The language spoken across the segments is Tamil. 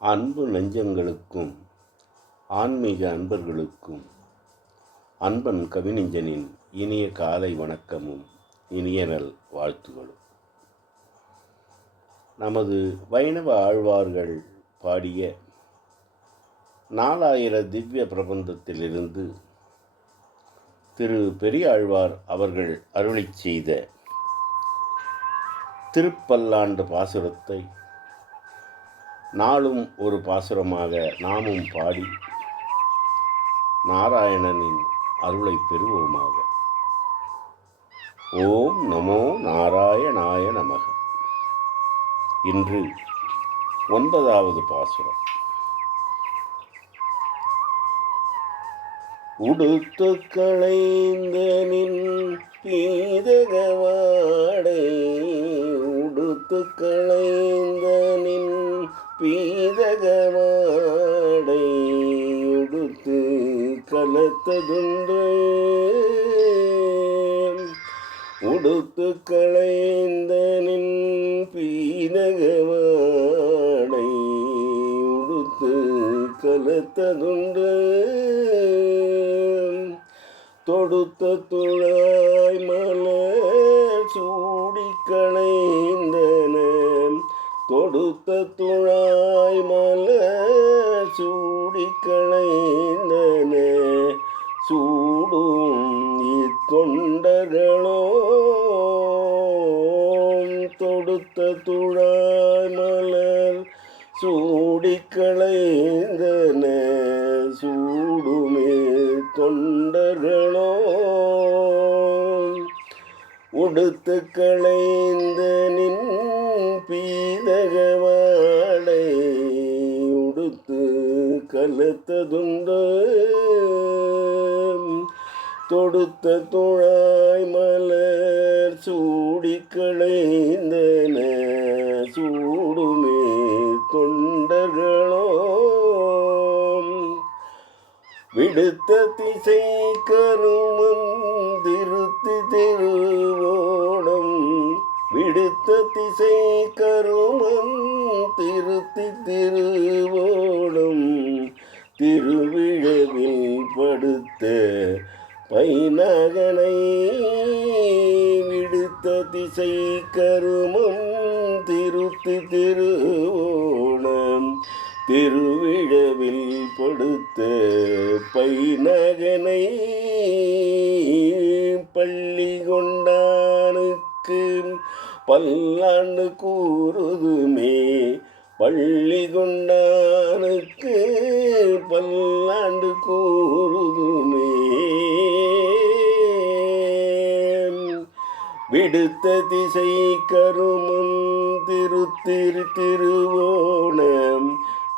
அன்பு நெஞ்சங்களுக்கும் ஆன்மீக அன்பர்களுக்கும் அன்பன் கவிநெஞ்சனின் இனிய காலை வணக்கமும் இனிய நல் வாழ்த்துகளும். நமது வைணவ ஆழ்வார்கள் பாடிய நாலாயிர திவ்ய பிரபந்தத்திலிருந்து திரு பெரியாழ்வார் அவர்கள் அருளிச் செய்த திருப்பல்லாண்டு பாசுரத்தை நாளும் ஒரு பாசுரமாக நாமும் பாடி நாராயணனின் அருளை பெறுவோமாக. ஓம் நமோ நாராயணாய நமக. இன்று ஒன்பதாவது பாசுரம். உடுத்து களைந்த நின் பீதகவாடை உடுத்து களைந்த நின் உடுத்து கலத்ததுண்டு. உடுத்து களைந்த நின் பீதகவாடை உடுத்து கலத்ததுண்டு. தொடுத்த துழாய் மலர் சூடி களைந்த கொடுத்த துழாய் மல சூடி களைந்தனே சூடும் இத்தொண்டர்களோ தொடுத்த துழாய் மலர் சூடி களைந்தனே சூடுமே தொண்டர்களோ உடுத்து களைந்த நின் பீதகவாடை உடுத்து கலத்ததுண்டு. தொடுத்த துழாய் மலர் சூடி களைந்தன சூடுமே தொண்டர்களோ. விடுத்த திசை கருமன் திரு திருத்த திசை கருமம் திருத்தி திருவோடும் திருவிழவில் படுத்த பைநகனை விடுத்த திசை கருமம் திருத்தி திருவோணம் திருவிழவில் படுத்த பைநகனை பள்ளி கொண்டானுக்கு பல்லாண்டு கூறுதுமே பள்ளி கொண்டானுக்கு பல்லாண்டு கூறுதுமே. விடுத்த திசை கருமம் திருத்திரு திருவோணம்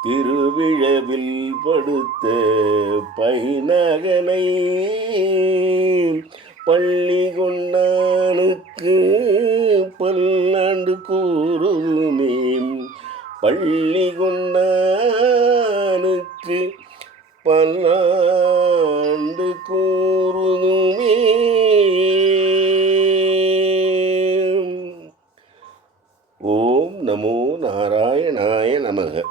திருவிழவில் படுத்த பைநகனை பள்ளி பள்ளி குண்டானுக்கு பல்லாண்டு கூறுதுமே. ஓம் நமோ நாராயணாய நமக.